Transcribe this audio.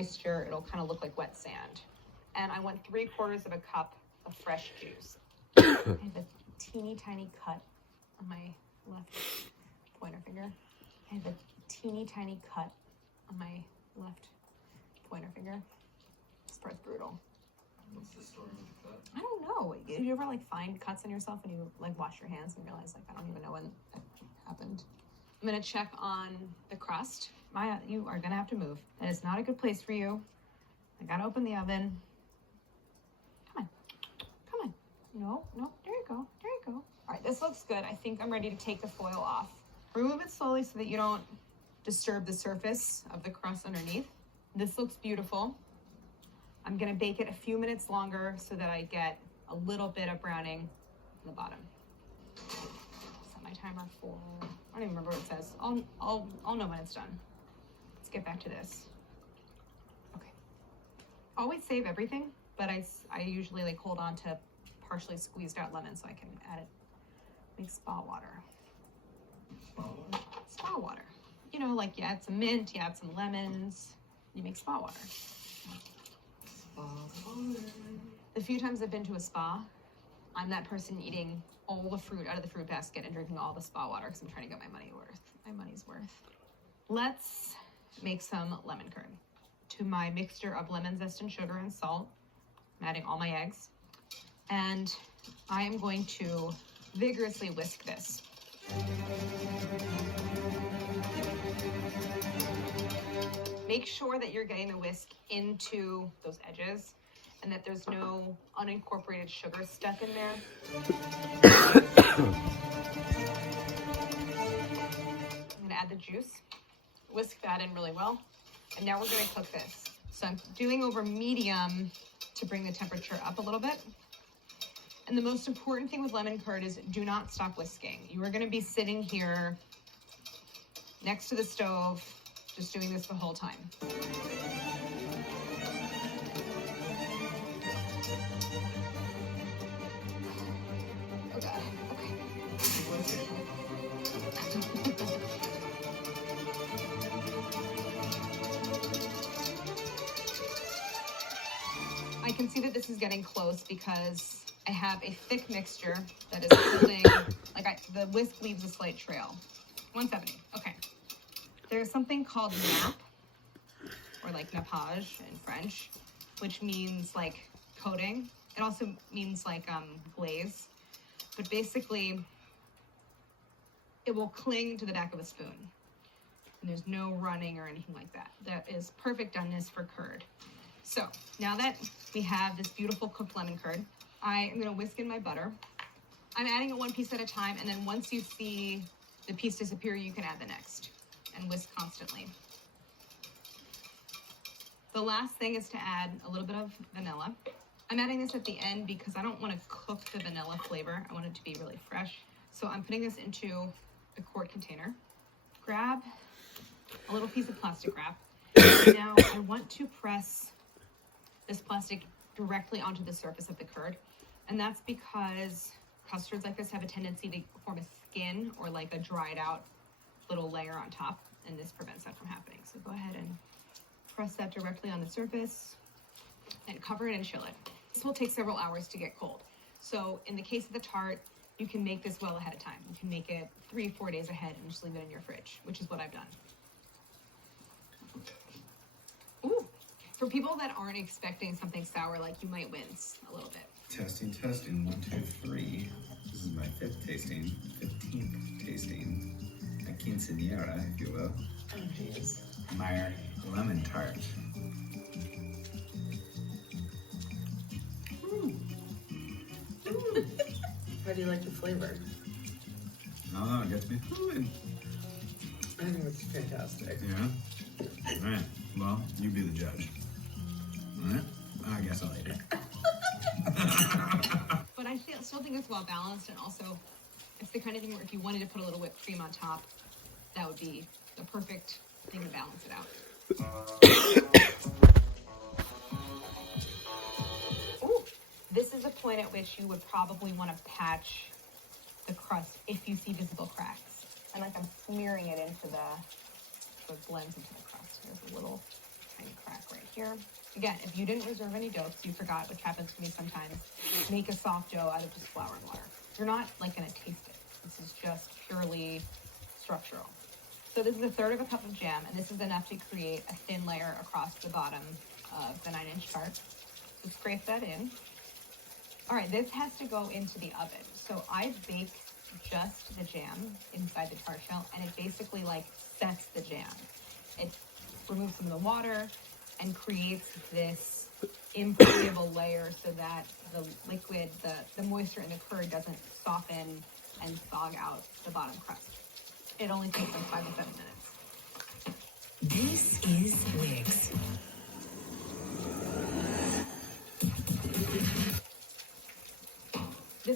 moisture, it'll kind of look like wet sand. And I want 3/4 of a cup of fresh juice. I have a teeny tiny cut on my left pointer finger. I have a teeny tiny cut on my left pointer finger. This part's brutal. What's the story with the cut? I don't know. Do you ever like find cuts on yourself and you like wash your hands and realize like I don't even know when that happened? I'm gonna check on the crust. Maya, you are gonna have to move. That is not a good place for you. I gotta open the oven. Come on, come on. No, no, there you go, there you go. All right, this looks good. I think I'm ready to take the foil off. Remove it slowly so that you don't disturb the surface of the crust underneath. This looks beautiful. I'm gonna bake it a few minutes longer so that I get a little bit of browning on the bottom. Set my timer for, I don't even remember what it says. I'll know when it's done. Let's get back to this. Okay. Always save everything, but I usually like hold on to partially squeezed out lemon so I can add it. Make spa water. Spa water? Spa water. You know, like you add some mint, you add some lemons, you make spa water. The few times I've been to a spa, I'm that person eating all the fruit out of the fruit basket and drinking all the spa water because I'm trying to get my money's worth. Let's make some lemon curd. To my mixture of lemon zest and sugar and salt, I'm adding all my eggs. And I am going to vigorously whisk this. Make sure that you're getting the whisk into those edges and that there's no unincorporated sugar stuck in there. I'm gonna add the juice, whisk that in really well, and now we're gonna cook this. So I'm doing over medium to bring the temperature up a little bit. And the most important thing with lemon curd is do not stop whisking. You are gonna be sitting here next to the stove, just doing this the whole time. Oh God, okay. I can see that this is getting close because I have a thick mixture that is holding, the whisk leaves a slight trail. 170, okay. There's something called nappe, or like nappage in French, which means like coating. It also means like glaze, but basically it will cling to the back of a spoon. And there's no running or anything like that. That is perfect doneness for curd. So now that we have this beautiful cooked lemon curd, I am gonna whisk in my butter. I'm adding it one piece at a time, and then once you see the piece disappear, you can add the next. And whisk constantly. The last thing is to add a little bit of vanilla. I'm adding this at the end because I don't want to cook the vanilla flavor. I want it to be really fresh. So I'm putting this into a quart container. Grab a little piece of plastic wrap. Now I want to press this plastic directly onto the surface of the curd. And that's because custards like this have a tendency to form a skin or like a dried out little layer on top, and this prevents that from happening. So go ahead and press that directly on the surface and cover it and chill it. This will take several hours to get cold. So in the case of the tart, you can make this well ahead of time. You can make it 3-4 days ahead and just leave it in your fridge, which is what I've done. Ooh, for people that aren't expecting something sour, like you might wince a little bit. Testing, 1, 2, 3. This is my 5th tasting, 15th tasting. A quinceañera, if you will. Oh, jeez. Meyers lemon tart. How do you like the flavor? I don't know, it gets me fluid. I think it's fantastic. Yeah? All right, well, you be the judge. All right? I guess I'll eat it. But I still think it's well balanced, and also it's the kind of thing where if you wanted to put a little whipped cream on top, that would be the perfect thing to balance it out. Ooh, this is a point at which you would probably want to patch the crust if you see visible cracks. And like I'm smearing it into so it blends into the crust. There's a little tiny crack right here. here. Again, if you didn't reserve any dough, because you forgot, which happens to me sometimes, make a soft dough out of just flour and water. You're not like gonna taste it. This is just purely structural. So this is 1/3 of a cup of jam, and this is enough to create a thin layer across the bottom of the 9-inch tart. So scrape that in. All right, this has to go into the oven. So I bake just the jam inside the tart shell, and it basically like sets the jam. It removes some of the water and creates this impermeable layer so that the liquid, the moisture in the curd doesn't soften and fog out the bottom crust. It only takes like 5 to 7 minutes. This is Wigs.